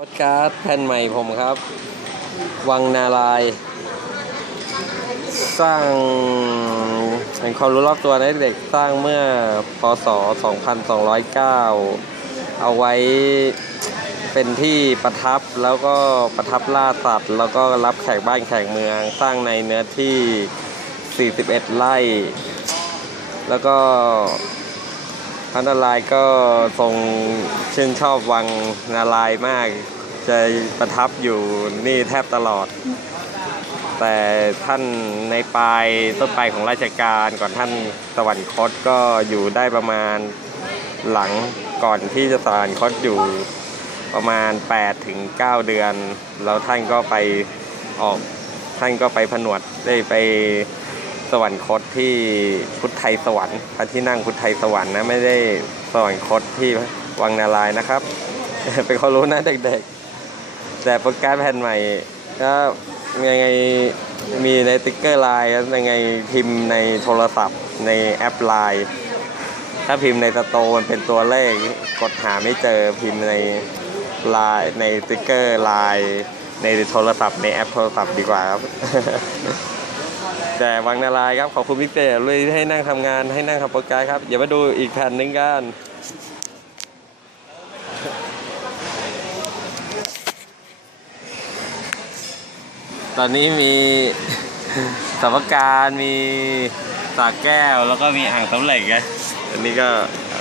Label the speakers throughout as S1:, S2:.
S1: พอดการ์ดแผ่นใหม่ผมครับ วังนาลาย สร้างเป็นความรู้รอบตัวนเด็กสร้างเมื่อพศ 2209 เอาไว้เป็นที่ประทับแล้วก็ประทับล่าสัตว์ แล้วก็รับแขกบ้านแขกเมือง สร้างในเนื้อที่ 41 ไร่ แล้วก็ พระนารายณ์ก็ทรงชื่นชอบวังนารายณ์มาก จะประทับอยู่นี่แทบตลอด แต่ท่านในปลายต้นปลายของราชการก่อนท่านสวรรคตก็อยู่ได้ประมาณหลังก่อนที่จะสวรรคตอยู่ประมาณ8ถึง9เดือน แล้วท่านก็ไปออกท่านก็ไปผนวดได้ไป สวรรคตที่พุทธไทยสวรรค์พระที่นั่งพุทธไทยสวรรค์นะไม่ได้สวรรคตที่วังนารายนะครับ เป็นความรู้นะเด็กๆ แต่โปรแกรมแผ่นใหม่ก็ยังไงมีในติ๊กเกอร์ไลน์ยังไงพิมพ์ในโทรศัพท์ในแอปไลน์ถ้าพิมพ์ในสโตมันเป็นตัวเลขกดหาไม่เจอพิมพ์ในไลน์ในติ๊กเกอร์ไลน์ในโทรศัพท์ในแอปโทรศัพท์ดีกว่าครับ แต่วังนารายครับขอบคุณพิเศษเลยให้นั่งทำงานให้นั่งขับปรแกรมครับอย่ามาดูอีกแผ่นหนึ่งกันตอนนี้มีสัมภการมีสากแก้วแล้วก็มีอ่างสำเหล็กไงอันนี้ก็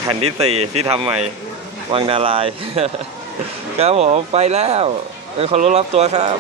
S1: แผ่นที่สี่ที่ทำใหม่ วังนาราย ครับผมไปแล้ว เป็นคนรู้รอบตัวครับ